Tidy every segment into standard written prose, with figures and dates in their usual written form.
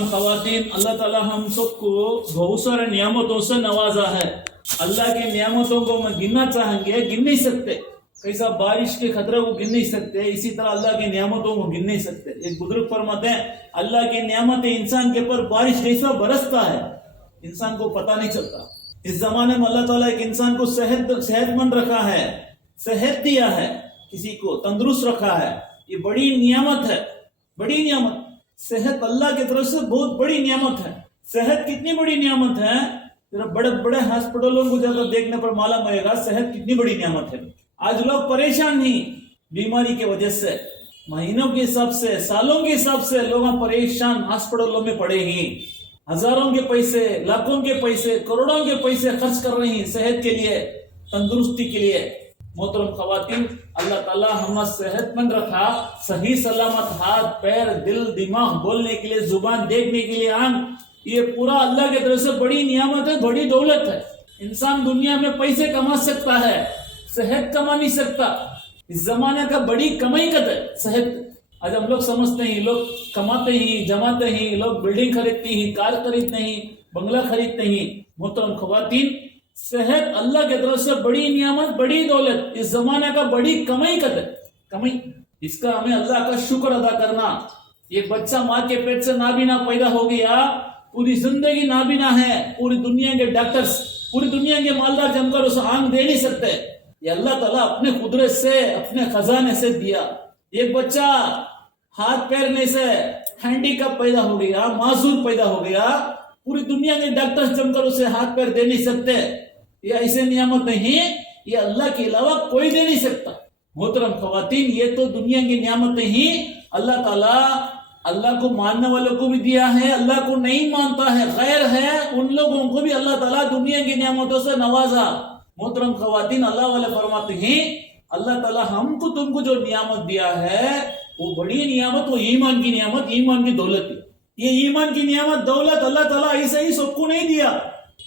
محترم خواتین، اللہ تعالیٰ ہم سب کو بہت سارے نعمتوں سے نوازا ہے. اللہ کی نعمتوں کو میں گننا چاہیں گے، گن نہیں سکتے. کیسا بارش کے خطرے کو گن نہیں سکتے، اسی طرح اللہ کی نعمتوں کو گن نہیں سکتے. ایک بزرگ فرماتے ہیں اللہ کی نعمت انسان کے اوپر بارش جیسا برستا ہے، انسان کو پتہ نہیں چلتا. اس زمانے میں اللہ تعالیٰ ایک انسان کو صحت مند رکھا ہے، صحت دیا ہے، کسی کو تندرست رکھا ہے. یہ بڑی نعمت ہے، بڑی نعمت. صحت اللہ کی طرف سے بہت بڑی نعمت ہے. صحت کتنی بڑی نعمت ہے، بڑے بڑے ہاسپٹلوں کو جا کر دیکھنے پر معلوم ہوئے گا صحت کتنی بڑی نعمت ہے. آج لوگ پریشان ہیں بیماری کی وجہ سے، مہینوں کے حساب سے، سالوں کے حساب سے لوگ پریشان ہاسپٹلوں میں پڑے ہیں. ہزاروں کے پیسے، لاکھوں کے پیسے، کروڑوں کے پیسے خرچ کر رہے ہیں صحت کے لیے، تندرستی کے لیے. محترم خواتین، اللہ تعالیٰ ہمیں صحت مند رکھا، صحیح سلامت ہاتھ پیر دل دماغ، بولنے کے لیے زبان، دیکھنے کے لیے آنکھ. یہ پورا اللہ کی طرف سے بڑی نعمت ہے، بڑی دولت ہے. انسان دنیا میں پیسے کما سکتا ہے، صحت کما نہیں سکتا. اس زمانے کا بڑی کمائی کا ہے صحت. آج ہم لوگ سمجھتے ہیں لوگ کماتے ہیں، جماتے ہیں، لوگ بلڈنگ خریدتے ہیں، کار خریدتے ہیں، بنگلہ خریدتے ہیں. محترم خواتین، صحت اللہ کی طرف سے بڑی نعمت، بڑی دولت، اس زمانے کا بڑی کمائی کا ہے. کمائی اس کا ہمیں اللہ کا شکر ادا کرنا. ایک بچہ ماں کے پیٹ سے نابینا پیدا ہو گیا، پوری زندگی نابینا ہے. پوری دنیا کے ڈاکٹرز، پوری دنیا کے مالدار جم کر اسے آنکھ دے نہیں سکتے. یہ اللہ تعالیٰ اپنے قدرت سے، اپنے خزانے سے دیا. ایک بچہ ہاتھ پیر نہیں سے ہینڈی کیپ پیدا ہو گیا، معذور پیدا ہو گیا، پوری دنیا کے ڈاکٹر جم کر اسے ہاتھ پیر دے نہیں سکتے. یہ ایسے نعمت نہیں، یہ اللہ کے علاوہ کوئی دے نہیں سکتا. محترم خواتین، یہ تو دنیا کی نعمتیں ہی اللہ تعالیٰ اللہ کو ماننے والوں کو بھی دیا ہے، اللہ کو نہیں مانتا ہے، غیر ہے، ان لوگوں کو بھی اللہ تعالیٰ دنیا کی نعمتوں سے نوازا. محترم خواتین، اللہ والے فرماتے ہیں اللہ تعالیٰ ہم کو تم کو جو نعمت دیا ہے وہ بڑی نعمت، وہ ایمان کی نعمت، ایمان کی دولت ہے. یہ ایمان کی نعمت دولت اللہ تعالیٰ ایسے ہی سب کو نہیں دیا.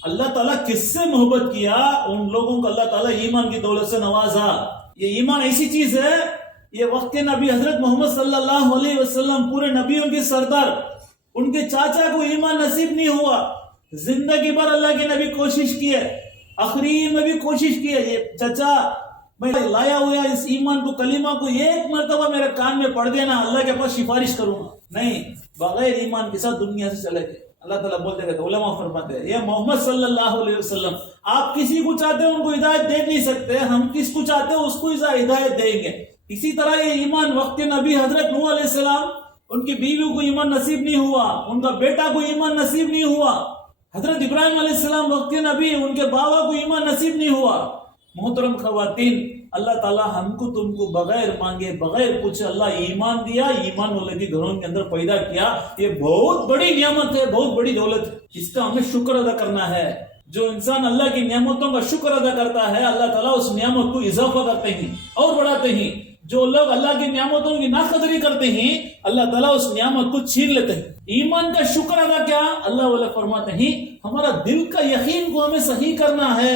اللہ تعالیٰ کس سے محبت کیا، ان لوگوں کو اللہ تعالیٰ ایمان کی دولت سے نوازا. یہ ایمان ایسی چیز ہے، یہ وقت کے نبی حضرت محمد صلی اللہ علیہ وسلم پورے نبیوں کے سردار، ان کے چاچا کو ایمان نصیب نہیں ہوا. زندگی بھر اللہ کے نبی کوشش کیے، آخری میں بھی کوشش کیے، یہ چچا میں لایا ہوا اس ایمان کو، کلمہ کو ایک مرتبہ میرے کان میں پڑھ دینا، اللہ کے پاس سفارش کروں گا. نہیں، بغیر ایمان کے ساتھ دنیا سے چلے گئے. اللہ تعالیٰ بولتے رہتے، علماء فرماتے ہیں یہ محمد صلی اللہ علیہ وسلم، آپ کسی کو چاہتے ہیں ان کو ہدایت دے نہیں سکتے، ہم کس کو چاہتے ہیں اس کو ہدایت دیں گے. اسی طرح یہ ایمان وقت نبی حضرت نوح علیہ السلام، ان کی بیوی کو ایمان نصیب نہیں ہوا، ان کا بیٹا کو ایمان نصیب نہیں ہوا. حضرت ابراہیم علیہ السلام وقت نبی، ان کے بابا کو ایمان نصیب نہیں ہوا. محترم خواتین، اللہ تعالیٰ ہم کو تم کو بغیر مانگے بغیر پوچھے اللہ ایمان دیا، ایمان والے کے گھروں کے اندر پیدا کیا. یہ بہت بڑی نعمت ہے، بہت بڑی دولت ہے، جس کا ہمیں شکر ادا کرنا ہے. جو انسان اللہ کی نعمتوں کا شکر ادا کرتا ہے، اللہ تعالیٰ اس نعمت کو اضافہ کرتے ہیں اور بڑھاتے ہیں. جو لوگ اللہ کی نعمتوں کی ناقدری کرتے ہیں، اللہ تعالیٰ اس نعمت کو چھین لیتے ہیں. ایمان کا شکر ادا کیا، اللہ والے فرماتے ہیں ہمارا دل کا یقین کو ہمیں صحیح کرنا ہے.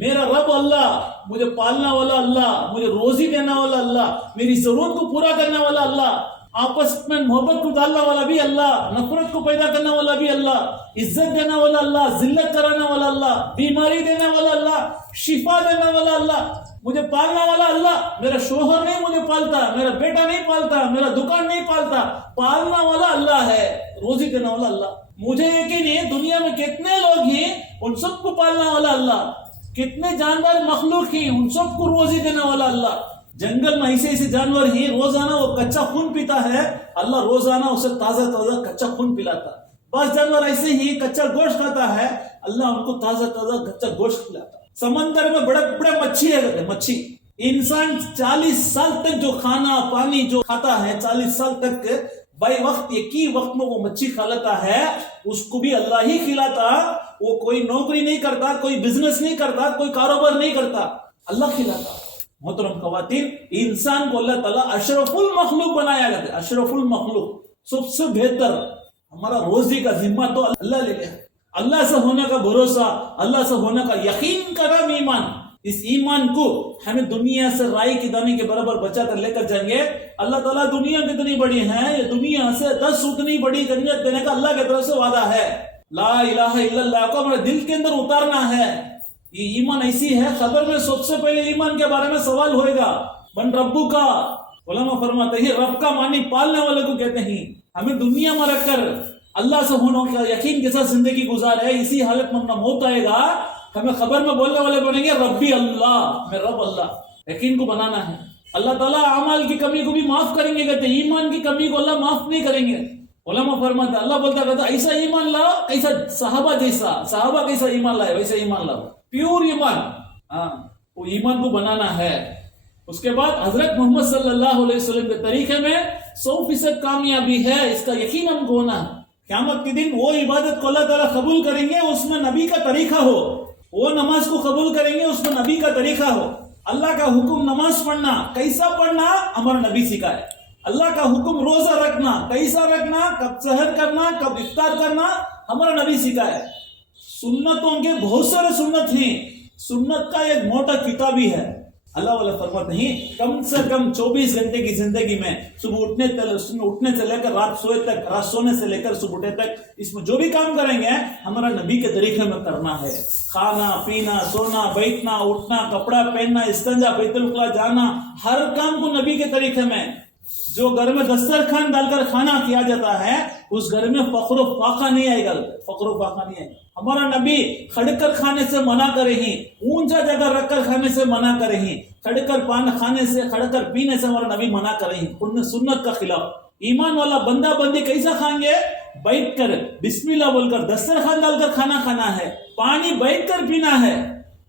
میرا رب اللہ، مجھے پالنا والا اللہ، مجھے روزی دینا والا اللہ، میری ضرورت کو پورا کرنے والا اللہ، آپس میں محبت کو ڈالنے والا بھی اللہ، نفرت کو پیدا کرنے والا بھی اللہ، عزت دینے والا اللہ، ذلت کرانے والا اللہ، بیماری دینے والا اللہ، شفا دینے والا اللہ، مجھے پالنا والا اللہ. میرا شوہر نہیں مجھے پالتا، میرا بیٹا نہیں پالتا، میرا دکان نہیں پالتا، پالنا والا اللہ ہے، روزی دینے والا اللہ. مجھے یقین ہے دنیا میں کتنے لوگ ہیں، ان سب کو پالنا والا اللہ، کتنے جانور مخلوق ہیں، ان سب کو روزی دینے والا اللہ. جنگل میں ایسے ایسے جانور ہیں، روزانہ وہ کچا خون پیتا ہے، اللہ روزانہ اسے تازہ تازہ کچا خون پلاتا. بعض جانور ایسے ہی کچا گوشت کھاتا ہے، اللہ ان کو تازہ تازہ کچا گوشت کھلاتا. سمندر میں بڑے بڑے مچھی ہے، مچھی. انسان 40 سال تک جو کھانا پانی جو کھاتا ہے، 40 سال تک بائی وقت ایک ہی وقت میں وہ مچھی کھا لیتا ہے، اس کو بھی اللہ ہی کھلاتا. وہ کوئی نوکری نہیں کرتا، کوئی بزنس نہیں کرتا، کوئی کاروبار نہیں کرتا، اللہ کھلاتا. محترم خواتین، انسان کو اللہ تعالیٰ اشرف المخلوق بنایا گیا ہے. اشرف المخلوق، سب سے بہتر. ہمارا روزی کا ذمہ تو اللہ لے لیا. اللہ سے ہونے کا بھروسہ، اللہ سے ہونے کا یقین کا نام ایمان. اس ایمان کو ہمیں دنیا سے رائی کے دانے کے برابر بچا کر لے کر جائیں گے. اللہ تعالیٰ دنیا کتنی بڑی ہے، یہ دنیا سے 10 اتنی بڑی جنت دینے کا اللہ کی طرف سے وعدہ ہے. لا الہ الا اللہ کو ہمارے دل کے اندر اتارنا ہے. یہ ایمان ایسی ہے، خبر میں سب سے پہلے ایمان کے بارے میں سوال ہوئے گا. من ربو کا، علماء فرماتے ہیں رب کا معنی پالنے والے کو کہتے ہیں. ہمیں دنیا میں رکھ کر اللہ سے ہونے کا یقین کے ساتھ زندگی گزارے، اسی حالت میں اپنا موت آئے گا، ہمیں خبر میں بولنے والے بنیں گے ربی اللہ، میں رب اللہ. یقین کو بنانا ہے. اللہ تعالیٰ اعمال کی کمی کو بھی معاف کریں گے، کہتے ایمان کی کمی کو اللہ معاف نہیں کریں گے. علماء فرماتا اللہ بولتا کہتا ایسا ایمان لاؤ ایسا صحابہ جیسا، صحابہ کیسا ایمان لائے ویسا ایمان لاؤ، پیور ایمان. وہ ایمان کو بنانا ہے. اس کے بعد حضرت محمد صلی اللہ علیہ وسلم کے طریقے میں 100% کامیابی ہے، اس کا یقین ہم کو ہونا. قیامت کے دن وہ عبادت کو اللہ تعالیٰ قبول کریں گے اس میں نبی کا طریقہ ہو، وہ نماز کو قبول کریں گے اس میں نبی کا طریقہ ہو. اللہ کا حکم نماز پڑھنا کیسا پڑھنا ہمارا نبی سکھائے. اللہ کا حکم روزہ رکھنا کیسا رکھنا، کب سحر کرنا کب افطار کرنا ہمارا نبی سکھائے. سنتوں کے بہت سارے سنت ہیں، سنت کا ایک موٹا کتاب ہی ہے. اللہ والا فرماتے ہیں کم سے کم 24 گھنٹے کی زندگی میں صبح اٹھنے سے لے کر رات سوئے تک، رات سونے سے لے کر صبح اٹھے تک، اس میں جو بھی کام کریں گے ہمارا نبی کے طریقے میں کرنا ہے. کھانا پینا، سونا، بیٹھنا، اٹھنا، کپڑا پہننا، استنجا، بیت الخلا جانا، ہر کام کو نبی کے طریقے میں. جو گھر میں دسترخوان ڈال کر کھانا کیا جاتا ہے اس گھر میں فخر و فاقہ نہیں آئے گا، فخر و فاقہ نہیں آئے گا. ہمارا نبی کھڑ کر کھانے سے منع کرے ہی، اونچا جگہ رکھ کر کھانے سے منع کرے ہی، کھڑ کر کھانے سے، کھڑ کر پینے سے ہمارا نبی منع کرے ہی، سنت کا خلاف. ایمان والا بندہ بندی کیسا کھائیں گے؟ بیٹھ کر بسم اللہ بول کر دسترخوان ڈال کر کھانا کھانا ہے، پانی بیٹھ کر پینا ہے،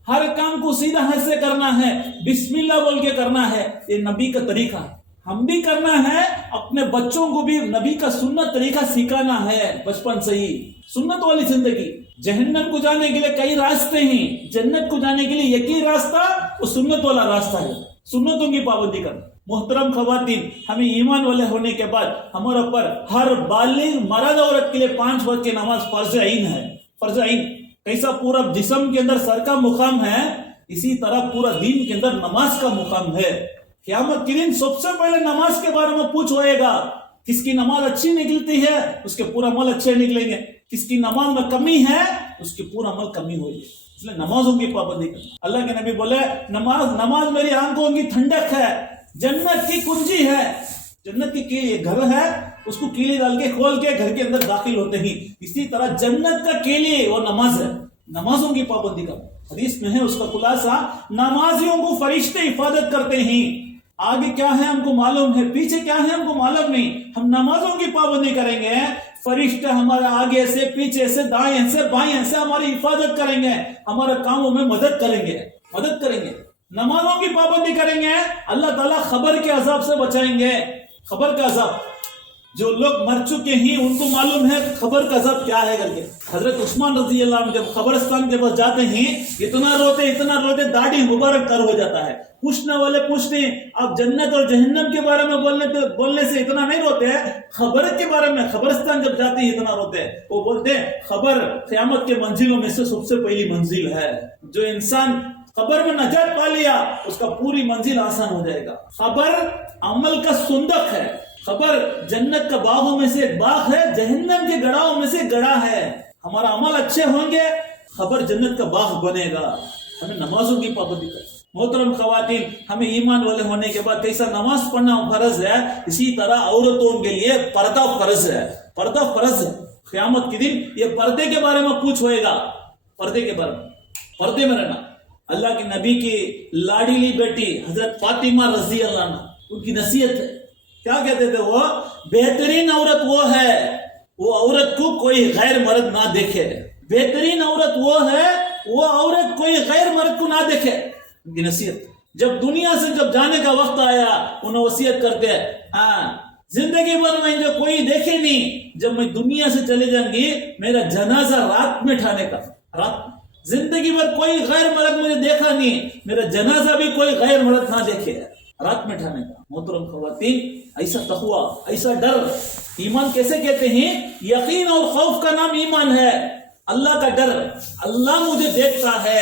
ہر کام کو سیدھا ہاتھ سے کرنا ہے، بسم اللہ بول کے کرنا ہے. یہ نبی کا طریقہ ہے، ہم بھی کرنا ہے. اپنے بچوں کو بھی نبی کا سنت طریقہ سکھانا ہے بچپن سے ہی. سنت والی زندگی. جہنم کو جانے کے لیے کئی راستے ہیں، جنت کو جانے کے لیے ایک ہی راستہ، وہ سنت والا راستہ ہے. سنتوں کی پابندی کرنا. محترم خواتین، ہمیں ایمان والے ہونے کے بعد ہمارے اوپر ہر بالغ مرد عورت کے لیے 5 وقت کی نماز فرض عین ہے. فرض عین. کیسا پورا جسم کے اندر سر کا مقام ہے، اسی طرح پورا دین کے اندر نماز کا مقام ہے. قیامت کے دن سب سے پہلے نماز کے بارے میں پوچھ ہوئے گا. کس کی نماز اچھی نکلتی ہے اس کے پورا عمل اچھے نکلیں گے، کس کی نماز میں کمی ہے اس کی پورا عمل کمی ہوگی. اس لیے نمازوں کی پابندی کرنا. اللہ کے نبی بولے نماز میری آنکھوں کی ٹھنڈک ہے، جنت کی کنجی ہے. جنت کی گھر ہے، اس کو کیلی ڈال کے کھول کے گھر کے اندر داخل ہوتے ہیں. اسی طرح جنت کا کیلی وہ نماز ہے. نمازوں کی پابندی کرنا. حدیث میں ہے اس کا خلاصہ، نمازیوں کو فرشتے حفاظت کرتے ہیں. آگے کیا ہے ہم کو معلوم ہے، پیچھے کیا ہے ہم کو معلوم نہیں. ہم نمازوں کی پابندی کریں گے، فرشتے ہمارے آگے سے، پیچھے سے، دائیں سے، بائیں سے ہماری حفاظت کریں گے، ہمارے کاموں میں مدد کریں گے. نمازوں کی پابندی کریں گے، اللہ تعالیٰ خبر کے عذاب سے بچائیں گے. خبر کا عذاب، جو لوگ مر چکے ہیں ان کو معلوم ہے خبر کا عذاب کیا ہے کر کے. حضرت عثمان رضی اللہ عنہ جب قبرستان کے پاس جاتے ہیں اتنا روتے داڑھی مبارک تر ہو جاتا ہے. پوچھنے والے پوچھتے ہیں آپ جنت اور جہنم کے بارے میں بولنے سے اتنا نہیں روتے ہیں، خبر کے بارے میں قبرستان جب جاتے ہیں اتنا روتے ہیں. وہ بولتے ہیں خبر قیامت کے منزلوں میں سے سب سے پہلی منزل ہے. جو انسان خبر میں نجات پا لیا اس کا پوری منزل آسان ہو جائے گا. خبر عمل کا صندوق ہے. خبر جنت کا باغوں میں سے ایک باغ ہے، جہنم کے گڑھاؤں میں سے گڑھا ہے. ہمارا عمل اچھے ہوں گے خبر جنت کا باغ بنے گا. ہمیں نمازوں کی پابندی کریں. محترم خواتین، ہمیں ایمان والے ہونے کے بعد کیسا نماز پڑھنا فرض ہے، اسی طرح عورتوں کے لیے پردہ فرض ہے. پردہ فرض ہے. قیامت کے دن یہ پردے کے بارے میں پوچھ ہوئے گا. پردے کے بارے میں، پردے میں رہنا. اللہ کے نبی کی لاڈلی بیٹی حضرت فاطمہ رضی اللہ عنہ، ان کی نصیحت ہے. کیا کہتے تھے وہ؟ بہترین عورت وہ ہے وہ عورت کو کوئی غیر مرد نہ دیکھے. بہترین عورت وہ ہے وہ عورت کوئی غیر مرد کو نہ دیکھے. ان کی نصیحت. جب دنیا سے جب جانے کا وقت آیا انہیں وصیت کرتے ہیں زندگی بھر میں جو کوئی دیکھے نہیں، جب میں دنیا سے چلے جاؤں گی میرا جنازہ رات میں اٹھانے کا. رات زندگی بھر کوئی غیر مرد مجھے دیکھا نہیں، میرا جنازہ بھی کوئی غیر مرد نہ دیکھے، رات میں اٹھانے کا. محترم خواتین، ایسا تقوی، ایسا ڈر. ایمان کیسے کہتے ہیں؟ یقین اور خوف کا نام ایمان ہے. اللہ کا ڈر، اللہ مجھے دیکھتا ہے،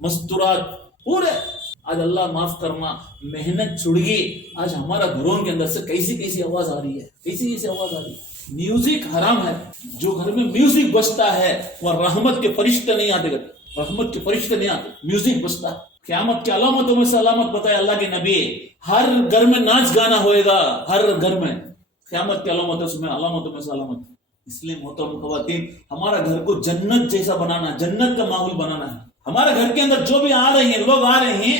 مستورات پورے. آج اللہ معاف کرنا, محنت چھڑ گئی. آج ہمارا گھروں کے اندر سے کیسی آواز آ رہی ہے, کیسی آواز آ رہی ہے. میوزک حرام ہے. جو گھر میں میوزک بجتا ہے وہ رحمت کے فرشتے نہیں آتے, رحمت کے فرشتے نہیں آتے, میوزک بجتا ہے. قیامت کی علامتوں میں سے علامت بتائے اللہ کے نبی, ہر گھر میں ناچ گانا ہوئے گا, ہر گھر میں. قیامت کی علامتوں میں سے علامت. اس لیے محترم خواتین, ہمارا گھر کو جنت جیسا بنانا, جنت کا ماحول بنانا ہے. ہمارے گھر کے اندر جو بھی آ رہے ہیں, لوگ آ رہے ہیں,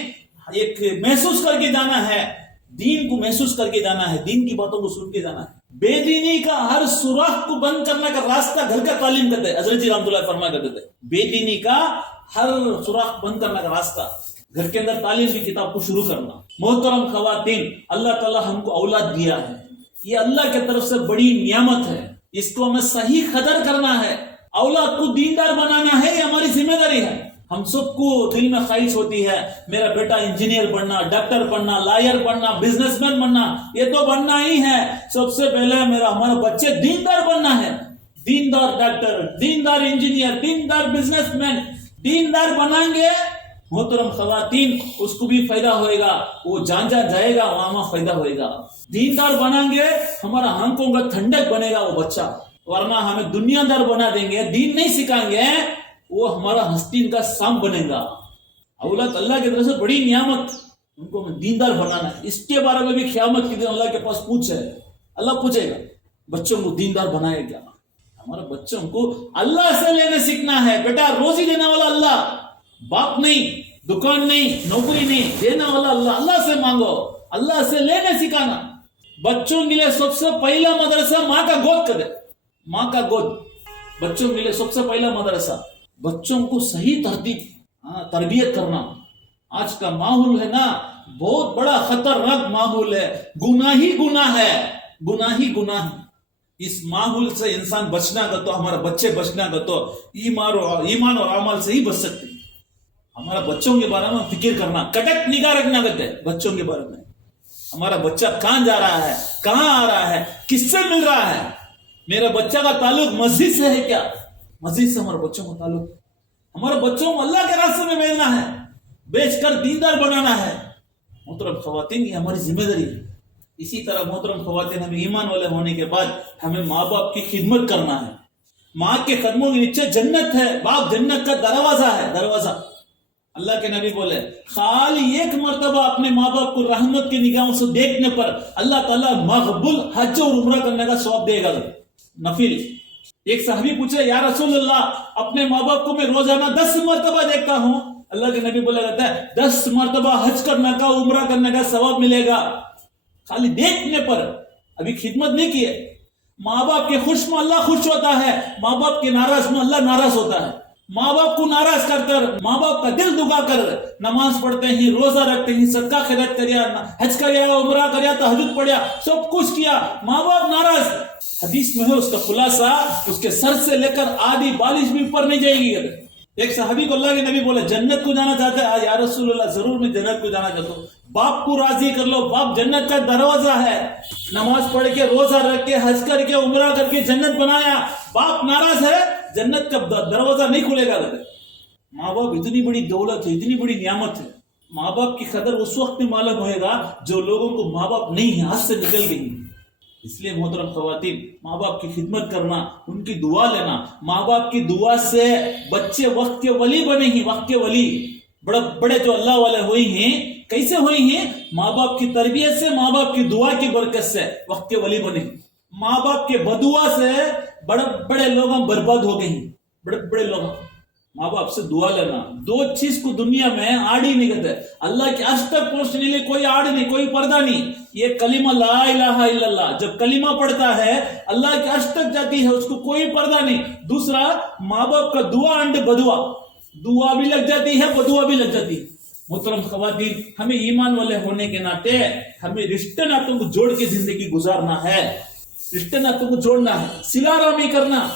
ایک محسوس کر کے جانا ہے, دین کو محسوس کر کے جانا ہے, دین کی باتوں کو سن کے جانا ہے. بے دینی کا ہر سوراخ کو بند کرنے کا راستہ گھر کا تعلیم کرتے ہیں. حضرت جی رحمۃ اللہ فرمایا کرتے تھے, بے دینی کا ہر سوراخ بند کرنے کا راستہ گھر کے اندر تعلیم کی کتاب کو شروع کرنا. محترم خواتین, اللہ تعالی ہم کو اولاد دیا ہے, یہ اللہ کی طرف سے بڑی نعمت ہے. اس کو ہمیں صحیح قدر کرنا ہے. اولاد کو دیندار بنانا ہے, یہ ہماری ذمہ داری ہے. ہم سب کو دل میں خواہش ہوتی ہے میرا بیٹا انجینئر بننا, ڈاکٹر بننا, لائر بننا, بزنس مین بننا. یہ تو بننا ہی ہے. سب سے پہلے ہمارے بچے دیندار بننا ہے. دیندار ڈاکٹر, دیندار انجینئر, دیندار بزنس مین, دیندار بنائیں گے محترم خواتین, اس کو بھی فائدہ ہوئے گا. وہ جان جائے گا, وہاں فائدہ ہوئے گا. دیندار بنائیں گے, ہمارا آنکھوں کا ٹھنڈک بنے گا وہ بچہ. ورنہ ہمیں دنیا دار بنا دیں گے, دین نہیں سکھائیں گے, وہ ہمارا ہستین کا سام بنے گا. اولاد اللہ کی طرف سے بڑی نعمت, ان کو دیندار بنانا ہے. اس کے بارے میں بھی قیامت کے دن اللہ کے پاس اللہ پوچھے گا بچوں کو دیندار بنائے کیا. ہمارے بچوں کو اللہ سے لینے سیکھنا ہے. بیٹا روزی دینے والا اللہ, باپ نہیں, دکان نہیں, نوکری نہیں, دینے والا اللہ. اللہ سے مانگو, اللہ سے لینے سکھانا. بچوں کے لیے سب سے پہلا مدرسہ ماں کا گود کرے, ماں کا گود. بچوں کے لیے سب سے پہلا مدرسہ, بچوں کو صحیح تربیت کرنا. آج کا ماحول ہے نا, بہت بڑا خطرناک ماحول ہے. گناہ ہی گناہ ہے, گناہ ہی گناہ ہے. اس ماحول سے انسان بچنا کا تو, ہمارے بچے بچنا کا تو ایمان اور عمل سے ہی بچ سکتے ہیں. ہمارا بچوں کے بارے میں فکر کرنا, کٹک نگاہ رکھنا کہتے ہیں بچوں کے بارے میں. ہمارا بچہ کہاں جا رہا ہے, کہاں آ رہا ہے, کس سے مل رہا ہے. میرا بچہ کا تعلق مسجد سے ہے کیا, مسجد سے ہمارے بچوں کا تعلق. ہمارے بچوں کو اللہ کے راستے میں بھیجنا ہے, بیچ کر دیندار بنانا ہے. محترم خواتین, یہ ہماری ذمہ داری ہے. اسی طرح محترم خواتین, ہمیں ایمان والے ہونے کے بعد ہمیں ماں باپ کی خدمت کرنا ہے. ماں کے قدموں کے نیچے جنت ہے, باپ جنت کا دروازہ ہے, دروازہ. اللہ کے نبی بولے, خالی ایک مرتبہ اپنے ماں باپ کو رحمت کی نگاہوں سے دیکھنے پر اللہ تعالیٰ مقبول حج اور عمرہ کرنے کا ثواب دے گا, نفل. ایک صحابی پوچھے, یا رسول اللہ, اپنے ماں باپ کو میں روزانہ 10 مرتبہ دیکھتا ہوں. اللہ کے نبی بولا کرتا ہے 10 مرتبہ حج کرنے کا, عمرہ کرنے کا ثواب ملے گا. خالی دیکھنے پر, ابھی خدمت نہیں کی ہے. ماں باپ کے خوش میں اللہ خوش ہوتا ہے, ماں باپ کے ناراض میں اللہ ناراض ہوتا ہے. ماں باپ کو ناراض کر کر, ماں باپ کا دل دکھا کر نماز پڑھتے ہیں, روزہ رکھتے ہیں, صدقہ خیرات کریا, حج کریا, عمرہ کریا, تہجد پڑھیا, سب کچھ کیا, ماں باپ ناراض. حدیث میں ہے اس کا خلاصہ, اس کے سر سے لے کر آدھی بالش بھی اوپر نہیں جائے گی. ایک صحابی کو اللہ کے نبی بولے, جنت کو جانا چاہتے ہیں؟ یا رسول اللہ, ضرور میں جنت کو جانا چاہتا ہوں. باپ کو راضی کر لو, باپ جنت کا دروازہ ہے. نماز پڑھ کے, روزہ رکھ کے, حج کر کے, عمرہ کر کے جنت بنایا, باپ ناراض ہے, جنت کا دروازہ نہیں کھلے گا. ماں باپ اتنی بڑی دولت ہے, اتنی بڑی نعمت ہے. ماں باپ کی قدر اس وقت میں معلوم ہوئے گا جو لوگوں کو ماں باپ نہیں ہے, ہاتھ سے نکل گئی. اس لیے محترم خواتین, ماں باپ کی خدمت کرنا, ان کی دعا لینا. ماں باپ کی دعا سے بچے وقت کے ولی بنے ہیں, وقت کے ولی. بڑے جو اللہ والے ہوئی ہیں, کیسے ہوئی ہیں؟ ماں باپ کی تربیت سے, ماں باپ کی دعا کی برکت سے وقت کے ولی بنے. ماں باپ کے بدعا سے بڑے لوگ برباد ہو گئے ہیں, بڑے لوگ. ماں باپ سے دعا لینا. 2 چیز کو دنیا میں آڑ ہی نہیں کرتے. اللہ کے عرش تک پہنچنے کے لیے کوئی آڑ نہیں, کوئی پردہ نہیں. یہ کلمہ لا الہ الا اللہ, جب کلمہ پڑھتا ہے اللہ کے عرش تک جاتی ہے, اس کو کوئی پردہ نہیں. دوسرا, ماں باپ کا دعا اینڈ بدعا, دعا بھی لگ جاتی ہے, بدعا بھی لگ جاتی ہے. محترم خواتین, ہمیں ایمان والے ہونے کے ناطے ہمیں رشتے ناتوں کو جوڑ کے زندگی گزارنا ہے. رشتے ناتوں کو جوڑنا ہے, صلہ رحمی کرنا.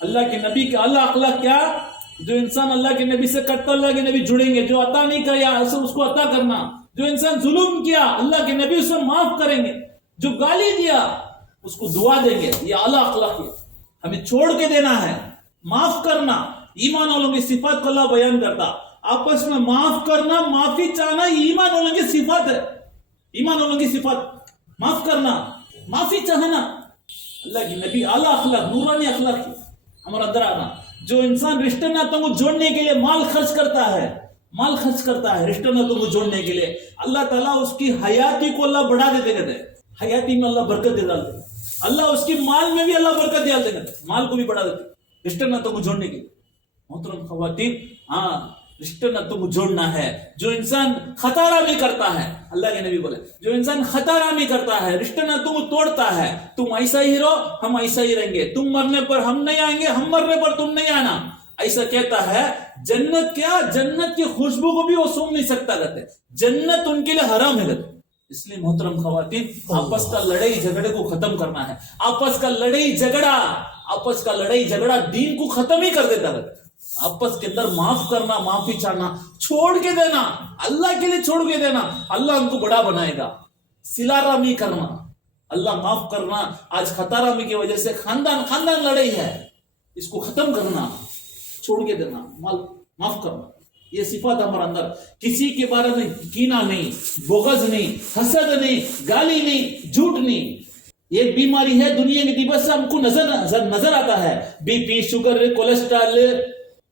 اللہ کے نبی کے اعلیٰ اخلاق کیا؟ جو انسان اللہ کے نبی سے کرتا, اللہ کے نبی جڑیں گے. جو عطا نہیں کیا اس کو عطا کرنا. جو انسان ظلم کیا, اللہ کے نبی اسے معاف کریں گے. جو گالی دیا اس کو دعا دیں گے. یہ اعلیٰ اخلاق ہے. ہمیں چھوڑ کے دینا ہے, معاف کرنا. ایمان والوں کی صفات کو اللہ بیان کرتا. آپس میں معاف کرنا، معافی چاہنا ایمان والوں کی صفات ہے. ایمان والوں کی صفات معاف کرنا، معافی چاہنا. اللہ کی نبی اعلیٰ اخلاق، نورانی اخلاق ہمارا اندر آنا. جو انسان رشتے ناتوں کو جوڑنے کے لیے مال خرچ کرتا ہے، مال خرچ کرتا ہے رشتے ناتوں کو جوڑنے کے لیے، اللہ تعالیٰ اس کی حیاتی کو اللہ بڑھا دیتے کہتے ہیں. حیاتی میں اللہ برکت دے ڈالتے. اللہ اس کی مال میں بھی اللہ برکت دے ڈالتے کہتے ہیں، مال کو بھی بڑھا دیتے رشتے ناتوں کو جوڑنے کے لیے. محترم خواتین، رشتے ناتوں کو جوڑنا ہے. جو انسان خطارامی کرتا ہے، اللہ کے نبی بولے جو انسان خطارامی کرتا ہے، رشتے ناتوں کو توڑتا ہے، تم ایسا ہی رہو ہم ایسا ہی رہیں گے، تم مرنے پر ہم نہیں آئیں گے، ہم مرنے پر تم نہیں آنا، ایسا کہتا ہے. جنت کیا، جنت کی خوشبو کو بھی وہ سونگ نہیں سکتا کہتے. جنت ان کے لیے حرام ہے کہتے. اس لیے محترم خواتین، آپس کا لڑائی جھگڑے کو ختم کرنا ہے. آپس کا لڑائی جھگڑا دین کو ختم ہی کر دیتا ہے. آپس کے اندر معاف کرنا، معافی چاہنا، چھوڑ کے دینا، اللہ کے لیے چھوڑ کے دینا، اللہ ان کو بڑا بنائے گا. سلا رامی کرنا، اللہ معاف کرنا. آج خطا رامی کی وجہ سے خاندان لڑائی ہے، اس کو ختم کرنا، چھوڑ کے دینا، معاف کرنا. یہ صفات ہمارے اندر. کسی کے بارے میں کینہ نہیں، بغض نہیں، حسد نہیں، گالی نہیں، جھوٹ نہیں. ایک بیماری ہے دنیا کی طبیعت سے ہم کو نظر آتا ہے، بی پی، شوگر، کولیسٹرول،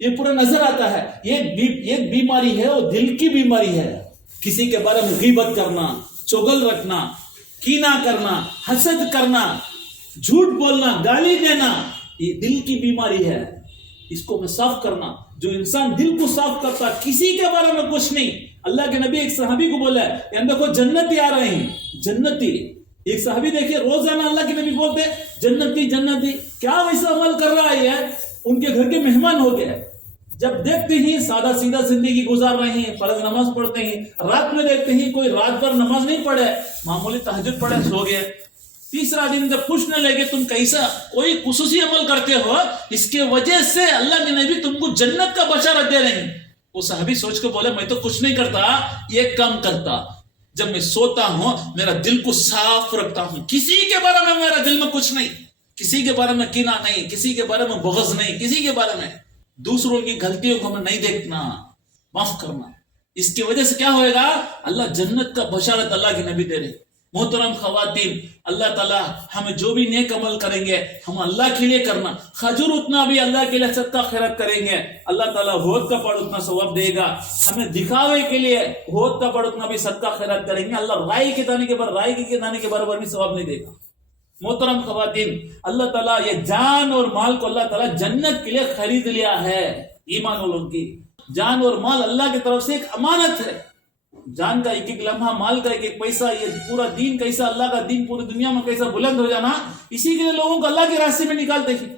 یہ پورا نظر آتا ہے. ایک بیماری ہے، وہ دل کی بیماری ہے. کسی کے بارے میں غیبت کرنا، چغل رکھنا، کینہ کرنا، حسد کرنا، جھوٹ بولنا، گالی دینا، یہ دل کی بیماری ہے. اس کو میں صاف کرنا. جو انسان دل کو صاف کرتا، کسی کے بارے میں کچھ نہیں. اللہ کے نبی ایک صحابی کو بولا ہے کہ دیکھو جنتی آ رہے ہیں، جنتی. ایک صحابی دیکھیے روزانہ اللہ کے نبی بولتے جنتی جنتی. کیا ویسا عمل کر رہا ہے؟ ان کے گھر کے مہمان ہو گئے. جب دیکھتے ہیں سادہ سیدھا زندگی گزار رہے ہیں، فرض نماز پڑھتے ہیں، رات میں دیکھتے ہیں کوئی رات بھر نماز نہیں پڑھے، معمولی تہجد پڑھے سو گئے. تیسرا دن جب پوچھنے لگے تم کیسا کوئی خصوصی عمل کرتے ہو، اس کے وجہ سے اللہ کے نبی تم کو جنت کا بشارت دے رہے ہیں. وہ صحابی سوچ کے بولے میں تو کچھ نہیں کرتا، ایک کام کرتا، جب میں سوتا ہوں میرا دل کو صاف رکھتا ہوں، کسی کے بارے میں میرا دل میں کچھ نہیں، کسی کے بارے میں کینہ نہیں، کسی کے بارے میں بغض نہیں، کسی کے بارے میں دوسروں کی غلطیوں کو ہمیں نہیں دیکھنا، معاف کرنا. اس کی وجہ سے کیا ہوئے گا؟ اللہ جنت کا بشارت اللہ کے نبی دے رہے. محترم خواتین، اللہ تعالیٰ ہمیں جو بھی نیک عمل کریں گے ہم اللہ کے لیے کرنا. خجور اتنا بھی اللہ کے لیے صدقہ خیرات کریں گے، اللہ تعالیٰ ہوت کا پڑ اتنا ثواب دے گا. ہمیں دکھاوے کے لیے ہوت کا پڑ اتنا بھی صدقہ خیرات کریں گے، اللہ رائے کے دانے کے برابر بھی ثواب نہیں دے گا. محترم خواتین، اللہ تعالیٰ یہ جان اور مال کو اللہ تعالیٰ جنت کے لیے خرید لیا ہے. ایمان والوں کی جان اور مال اللہ کی طرف سے ایک امانت ہے. جان کا ایک ایک لمحہ، مال کا ایک ایک پیسہ، یہ پورا دین کیسا، اللہ کا دین پوری دنیا میں کیسا بلند ہو جانا، اسی کے لیے لوگوں کو اللہ کے راستے میں نکالتے ہیں.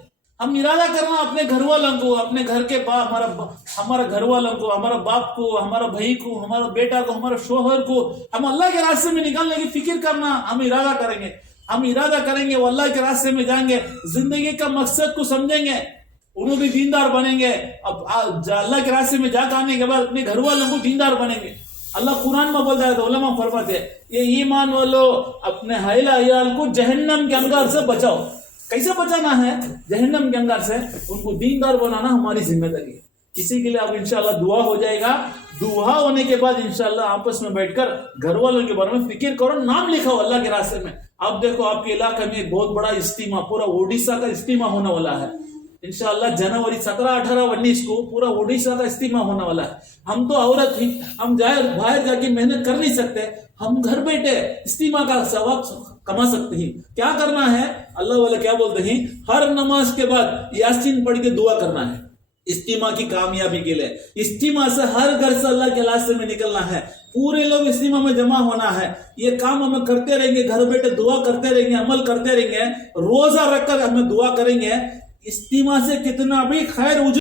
ہم ارادہ کرنا اپنے گھر والوں کو، اپنے گھر کے ہمارا گھر والوں کو، ہمارا باپ کو، ہمارا بھائی کو، ہمارا بیٹا کو، ہمارا شوہر کو ہم اللہ کے راستے میں نکالنے کی فکر کرنا. ہم ارادہ کریں گے وہ اللہ کے راستے میں جائیں گے، زندگی کا مقصد کو سمجھیں گے، انہوں بھی دیندار بنیں گے. اب اللہ کے راستے میں جا کے آنے کے بعد اپنے گھر والوں کو دیندار بنیں گے. اللہ قرآن میں بولتا ہے تو علماء فرماتے ہیں یہ ایمان والو اپنے اہل عیال کو جہنم کے انگار سے بچاؤ. کیسے بچانا ہے؟ جہنم کے انگار سے. ان کو دیندار بنانا ہماری ذمہ داری ہے. اسی کے لیے اب انشاءاللہ دعا ہو جائے گا. دعا ہونے کے بعد انشاءاللہ آپس میں بیٹھ کر گھر والوں کے بارے میں فکر کرو، نام لکھاؤ اللہ کے راستے میں. اب دیکھو آپ کے علاقے میں ایک بہت بڑا اجتماع، پورا اڑیسہ کا اجتماع ہونے والا ہے انشاءاللہ. جنوری 17، 18، 19 کو پورا اڑیسہ کا اجتماع ہونے والا ہے. ہم تو عورت ہی، ہم باہر جا کے محنت کر نہیں سکتے، ہم گھر بیٹھے اجتماع کا ثواب کما سکتے ہیں. کیا کرنا ہے؟ اللہ والے کیا بولتے ہیں؟ ہر نماز کے بعد یاسین پڑھ کے دعا کرنا ہے اجتماع کی کامیابی کے لیے. اجتماع سے ہر گھر سے اللہ کے راستے میں نکلنا ہے، پورے لوگ اجتماع میں جمع ہونا ہے. یہ کام ہمیں کرتے رہیں گے، گھر بیٹھے دعا کرتے رہیں گے، عمل کرتے رہیں گے، روزہ رکھ کر ہمیں دعا کریں گے. اجتماع سے کتنا بھی خیر